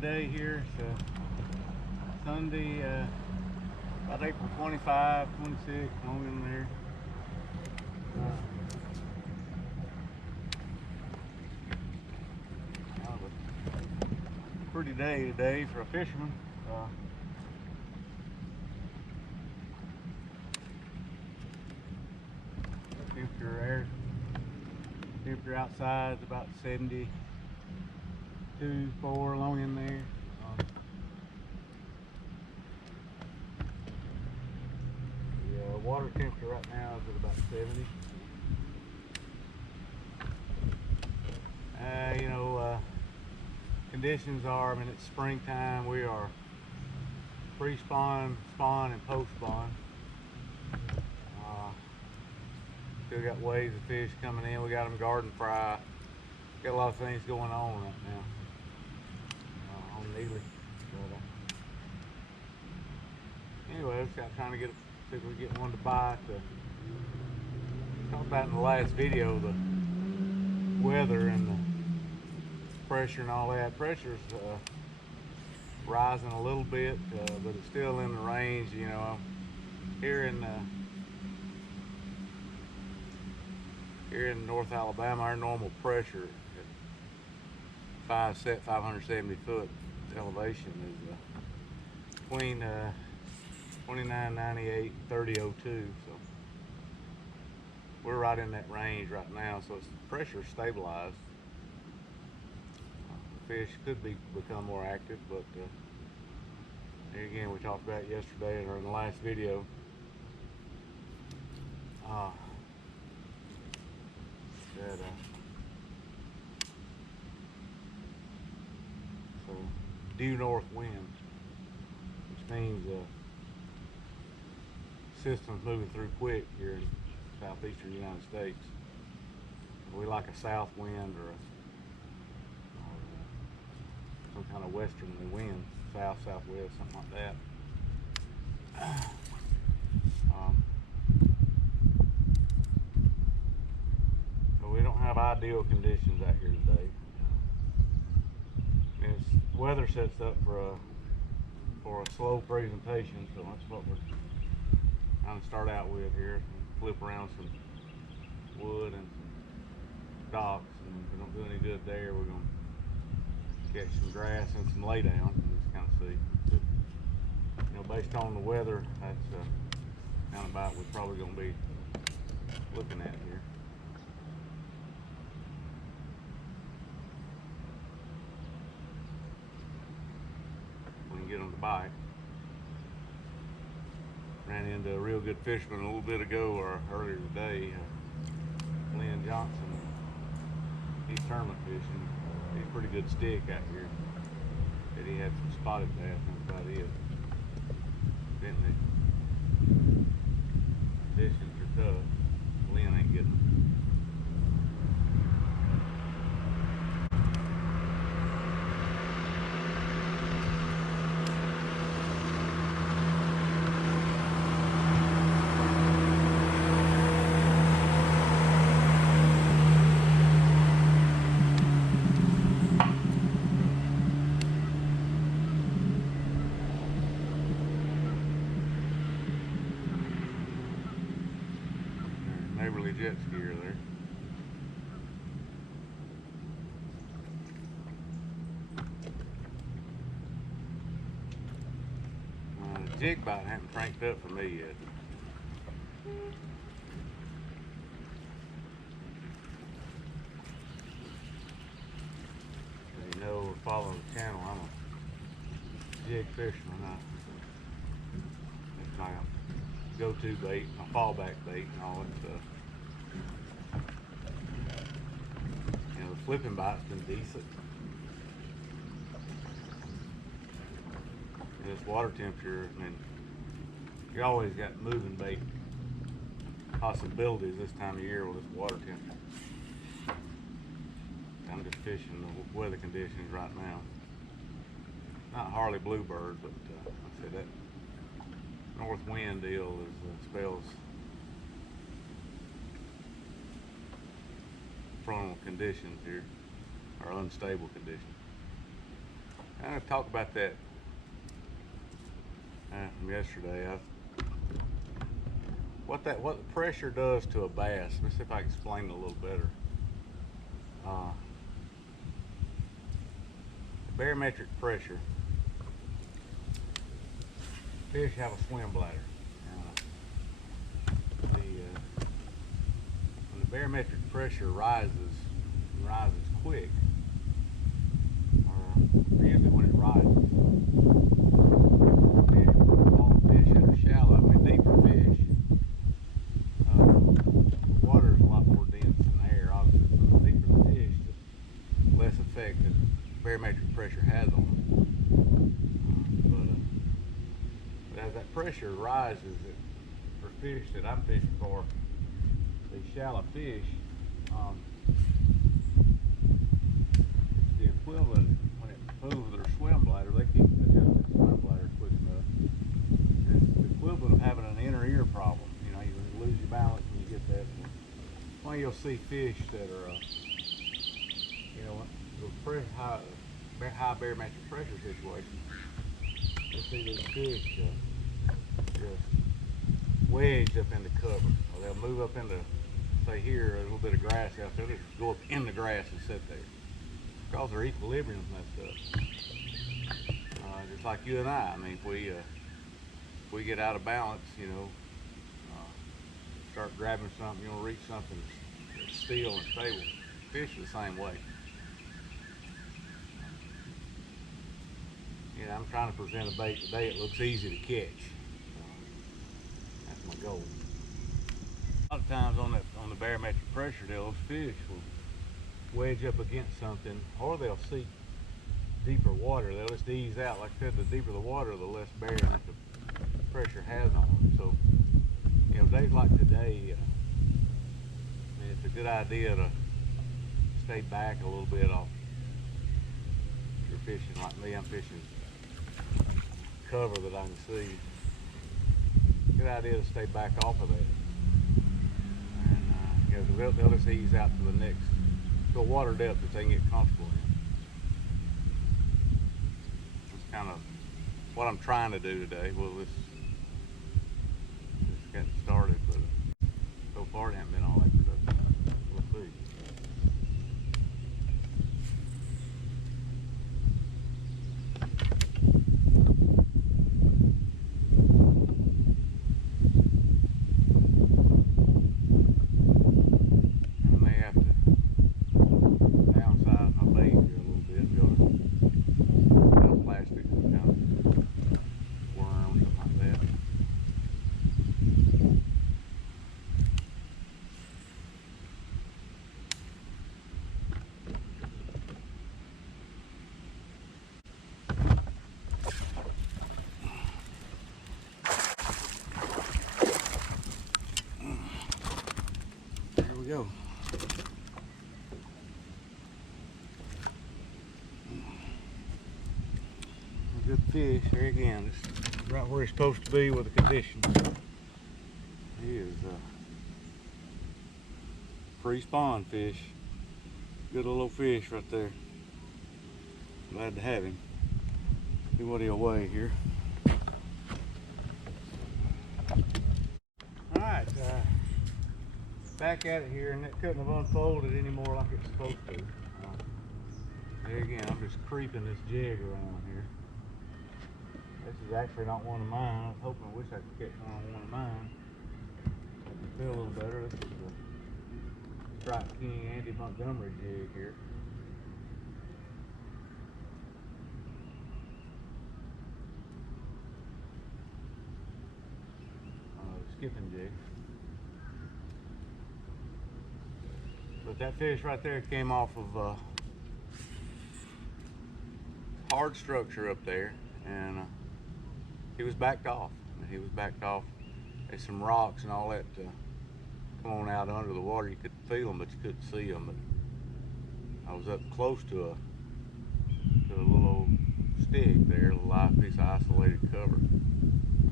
day here. So Sunday, about April 25, 26, on in there. Kind of a pretty day today for a fisherman. Temperature outside is about 72, 4 along in there. The water temperature right now is at about 70. Conditions are, it's springtime. We are pre-spawn, spawn, and post-spawn. Still got waves of fish coming in. We got them garden fry. Got a lot of things going on right now on Neely. But, anyway, I'm just trying to see if we get one to bite. Talked about in the last video the weather and the pressure and all that. Pressure's rising a little bit, but it's still in the range. Here in North Alabama, our normal pressure at 570 foot elevation is between 2998 and 3002. So we're right in that range right now. So it's pressure stabilized. Fish could become more active, but here again, we talked about yesterday or in the last video. So due north wind, which means system's moving through quick here in southeastern United States. We like a south wind or some kind of westerly wind, south, southwest, something like that. So we don't have ideal conditions out here today. Weather sets up for a slow presentation, so that's what we're trying to start out with here. Flip around some wood and some docks, and if we don't do any good there, we're going to catch some grass and some lay down and just kind of see. Based on the weather, that's kind of about what we're probably going to be looking at here. We can get them to bite. Ran into a real good fisherman a little bit ago or earlier today, Lynn Johnson. He's tournament fishing. He's a pretty good stick out here. Said he had some spotted bass, and that's about it. Didn't they? Conditions are tough. Lynn ain't getting them. Neighborly jet skier there. The jig bite hasn't cranked up for me yet. Following the channel, I'm a jig fisherman. It's my go-to bait, my fallback bait, and all that stuff. The flipping bite's been decent. This water temperature, you always got moving bait possibilities this time of year with this water temperature. I'm just fishing the weather conditions right now. Not Harley Bluebird, but like I said, that north wind deal spells frontal conditions here, or unstable conditions. I'm going to talk about that from yesterday. What the pressure does to a bass. Let me see if I can explain it a little better. Barometric pressure. Fish have a swim bladder. When the barometric pressure rises quick, or usually when it rises, all the fish that are shallow, I mean deeper fish, the water is a lot more dense than air, obviously. So the deeper the fish, the less effect that barometric pressure has on them. But as that pressure rises, for fish that I'm fishing for, these shallow fish, the equivalent when it moves their swim bladder, they can't adjust their swim bladder quick enough. It's the equivalent of having an inner ear problem. You know, you lose your balance when you get that. Well, you'll see fish that are, you know, high barometric pressure situation. You'll see these fish just wedged up into cover. Or they'll move up into, say here, a little bit of grass out there. They'll just go up in the grass and sit there. Because their equilibrium's messed up. Just like you and I mean, if we get out of balance, you know, start grabbing something, you know, reach something that's still and stable. Fish are the same way. You know, I'm trying to present a bait today that looks easy to catch. That's my goal. A lot of times on the barometric pressure, those fish will wedge up against something, or they'll seek deeper water. They'll just ease out. Like I said, the deeper the water, the less bearing that the pressure has on them. So, you know, days like today, I mean, it's a good idea to stay back a little bit off. If you're fishing like me, I'm fishing cover that I can see. Good idea to stay back off of that. And you know, they'll just ease out to the next, to a water depth that they can get comfortable in. That's kind of what I'm trying to do today. Well, this getting started, but so far it hasn't been all that productive. We'll see. Go. A good fish there again. It's right where he's supposed to be with the conditions. He is pre-spawn fish. Good little fish right there. Glad to have him. See what he'll weigh here. All right. Back at it here, and it couldn't have unfolded any more like it's supposed to. There again, I'm just creeping this jig around here. This is actually not one of mine. I was hoping, I wish I could catch one of mine. I can feel a little better. This is the Strike King Andy Montgomery jig here. Skipping jig. But that fish right there came off of hard structure up there, and he was backed off. He was backed off. There's some rocks and all that come on out under the water. You could feel them, but you couldn't see them. But I was up close to a little old stick there, a little live piece of isolated cover.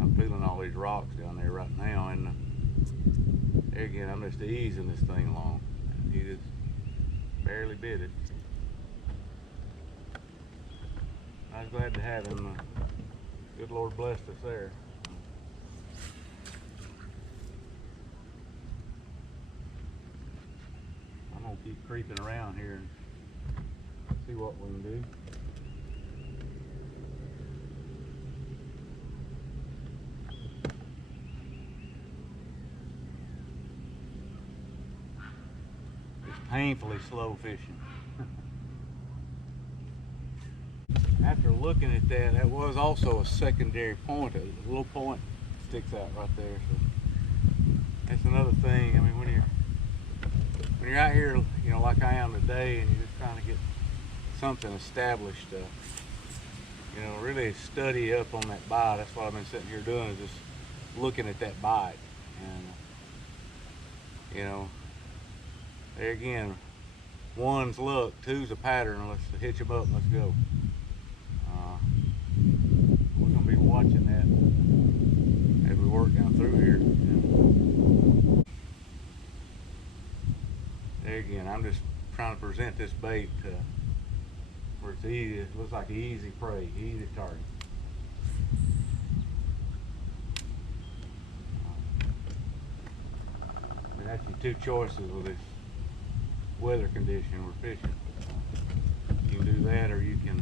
I'm feeling all these rocks down there right now, and there again, I'm just easing this thing along. He just barely bit it. I I was glad to have him. Good Lord blessed us there. I'm gonna keep creeping around here and see what we can do. It's painfully slow fishing. After looking at that, that was also a secondary point. A little point sticks out right there. So that's another thing. I mean, when you're out here, you know, like I am today, and you're just trying to get something established, you know, really study up on that bite. That's what I've been sitting here doing, is just looking at that bite. And you know, there again, one's luck, two's a pattern. Let's hitch them up and let's go. We're going to be watching that as we work down through here. There again, I'm just trying to present this bait where it's easy. It looks like easy prey, easy target. I mean, that's your two choices with this weather condition we're fishing. You can do that, or you can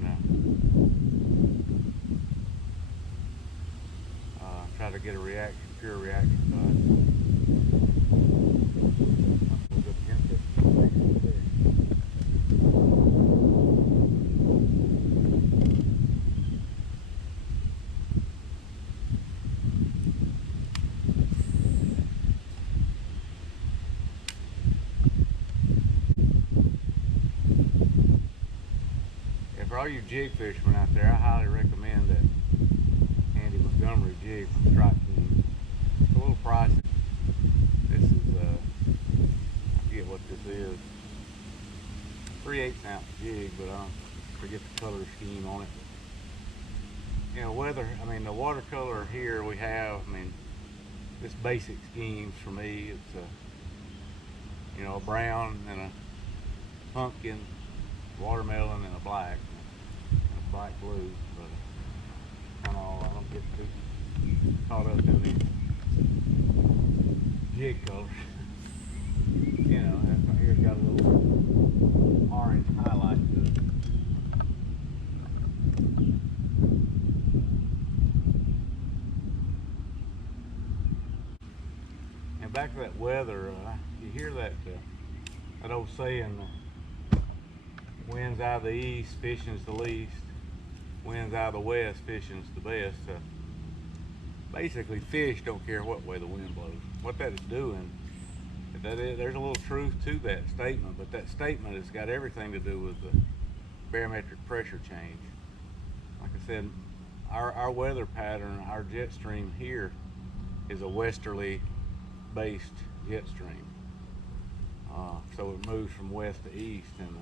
try to get a reaction, pure reaction bite. For all you jig fishermen out there, I highly recommend that Montgomery jig from Strike King. It's a little pricey. This is, I forget what this is, 3/8 ounce jig, but I forget the color scheme on it. You know, the watercolor here we have, I mean, this basic schemes for me, it's you know, a brown and a pumpkin, watermelon and a black. Bright blue, but kind of all, I don't get too caught up in these jig colors. You know, that's here's got a little orange highlight to it. And back to that weather, you hear that that old saying, winds out of the east, fishing's the least. Winds out of the west, fishing's the best. Basically, fish don't care what way the wind blows. What that is doing, there's a little truth to that statement, but that statement has got everything to do with the barometric pressure change. Like I said, our weather pattern, our jet stream here is a westerly based jet stream. So it moves from west to east, and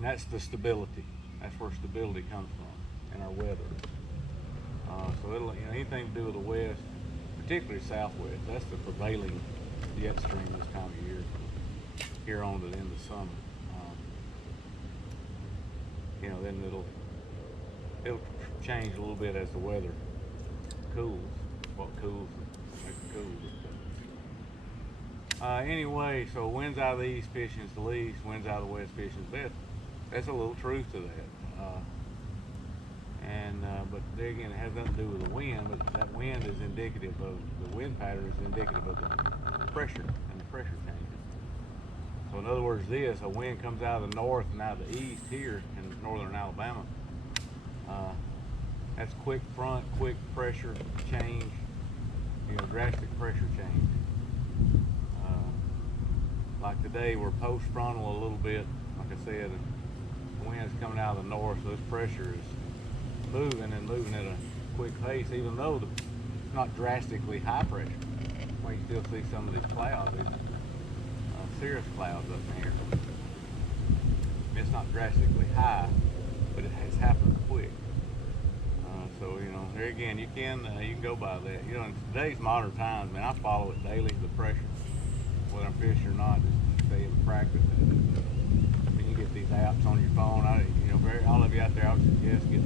that's the stability. That's where stability comes from in our weather. So it'll, you know, anything to do with the west, particularly southwest, that's the prevailing jet stream this time of year, here on to the end of summer. You know, then it'll change a little bit as the weather cools. What cools makes it cool. Anyway, so winds out of the east, fishing's the least. Winds out of the west, fishing's the best. That's a little truth to that. But there again, it has nothing to do with the wind, but that wind is indicative of, the wind pattern is indicative of the pressure, and the pressure changes. So in other words, a wind comes out of the north and out of the east here in northern Alabama. That's quick front, quick pressure change, you know, drastic pressure change. Like today, we're post-frontal a little bit, like I said, and the wind's coming out of the north, so this pressure is moving and moving at a quick pace, even though it's not drastically high pressure. Well, you still see some of these clouds, these cirrus clouds up in here. It's not drastically high, but it has happened quick. So you know, there again, you can go by that. You know, in today's modern times, man, I follow it daily, the pressure, whether I'm fishing or not, just stay in practice. And you get these apps on your phone. You know, Yes, get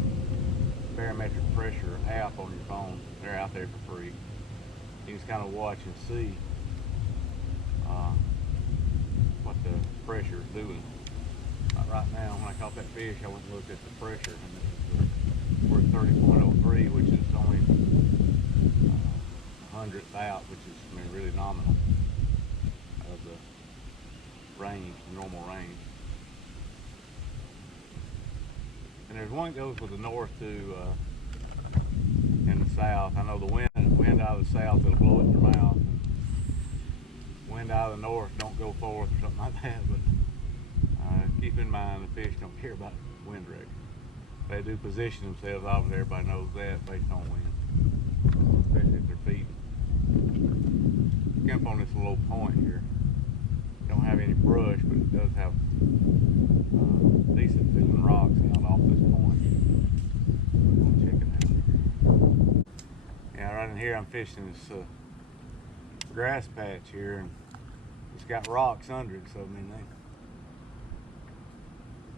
Barometric Pressure app on your phone. They're out there for free. You just kind of watch and see what the pressure is doing. Right now, when I caught that fish, I went and looked at the pressure, and we're at 30.03, which is only 100th out, which is, I mean, really nominal of the range, the normal range. And there's one that goes with the north to and the south. I know the wind out of the south, it'll blow it in your mouth. Wind out of the north, don't go forth or something like that. But keep in mind, the fish don't care about wind direction. They do position themselves, obviously everybody knows that, based on wind, especially if they're feeding. Camp on this little point here. Don't have any brush, but it does have decent feeling rocks out off this point. We're going to check it out. Yeah, right in here I'm fishing this grass patch here, and it's got rocks under it, so I mean they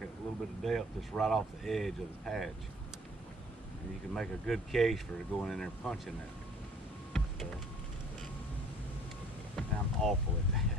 got a little bit of depth that's right off the edge of the patch, and you can make a good case for going in there and punching that stuff. I'm awful at that.